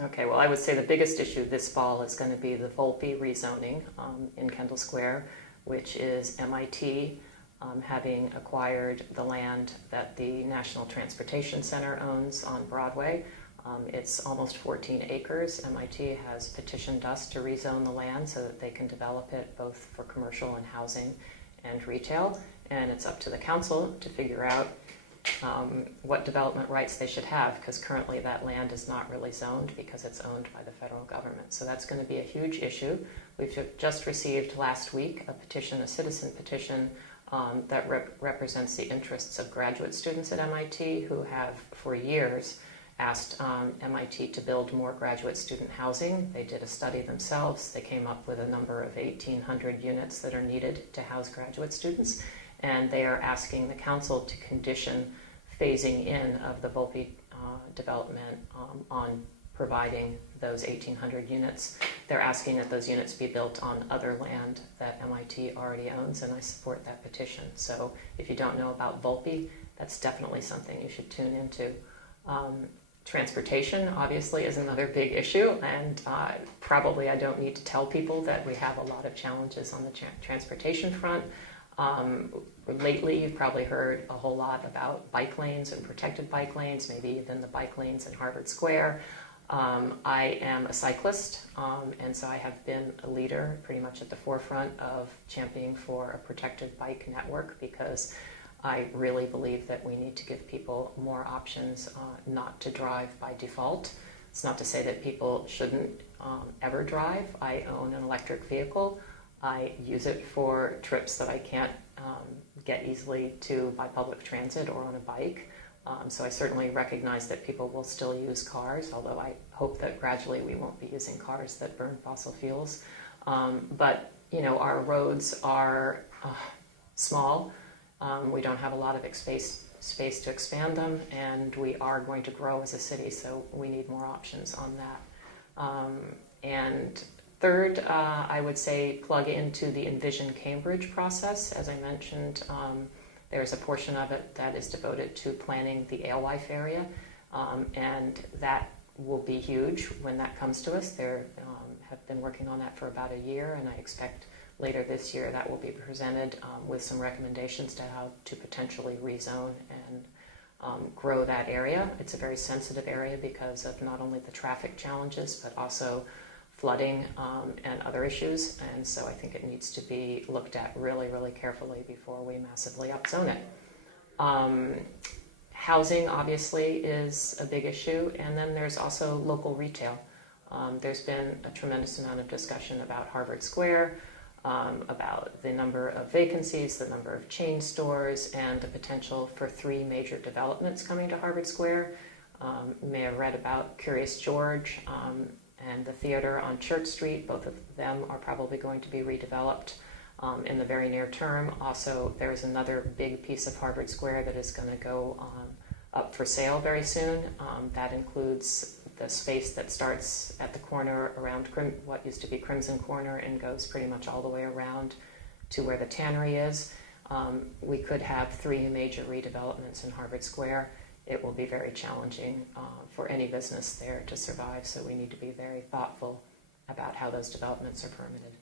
Okay, well, I would say the biggest issue this fall is going to be the Volpe rezoning in Kendall Square, which is MIT having acquired the land that the National Transportation Center owns on Broadway. It's almost 14 acres. MIT has petitioned us to rezone the land so that they can develop it both for commercial and housing and retail. And it's up to the council to figure out what development rights they should have, because currently that land is not really zoned because it's owned by the federal government. So that's going to be a huge issue. We've just received last week a petition, a citizen petition, that represents the interests of graduate students at MIT who have for years asked MIT to build more graduate student housing. They did a study themselves. They came up with a number of 1,800 units that are needed to house graduate students, and they are asking the council to condition phasing in of the Volpe development on providing those 1,800 units. They're asking that those units be built on other land that MIT already owns, and I support that petition. So if you don't know about Volpe, that's definitely something you should tune into. Transportation, obviously, is another big issue, and probably I don't need to tell people that we have a lot of challenges on the transportation front. Lately, you've probably heard a whole lot about bike lanes and protected bike lanes, maybe even the bike lanes in Harvard Square. I am a cyclist, and so I have been a leader pretty much at the forefront of championing for a protected bike network, because I really believe that we need to give people more options not to drive by default. It's not to say that people shouldn't ever drive. I own an electric vehicle. I use it for trips that I can't get easily to by public transit or on a bike. So I certainly recognize that people will still use cars, although I hope that gradually we won't be using cars that burn fossil fuels. But, you know, our roads are small. We don't have a lot of space to expand them, and we are going to grow as a city, so we need more options on that. And third, I would say plug into the Envision Cambridge process. As I mentioned, there's a portion of it that is devoted to planning the Alewife area, and that will be huge when that comes to us. They have been working on that for about a year, and I expect later this year that will be presented with some recommendations to how to potentially rezone and grow that area. It's a very sensitive area because of not only the traffic challenges, but also flooding and other issues, and so I think it needs to be looked at really, really carefully before we massively upzone it. Housing, obviously, is a big issue, and then there's also local retail. There's been a tremendous amount of discussion about Harvard Square, about the number of vacancies, the number of chain stores, and the potential for 3 major developments coming to Harvard Square. You may have read about Curious George and the theater on Church Street. Both of them are probably going to be redeveloped in the very near term. Also, there's another big piece of Harvard Square that is going to go up for sale very soon. That includes the space that starts at the corner around what used to be Crimson Corner and goes pretty much all the way around to where the tannery is. We could have 3 major redevelopments in Harvard Square. It will be very challenging for any business there to survive, so we need to be very thoughtful about how those developments are permitted.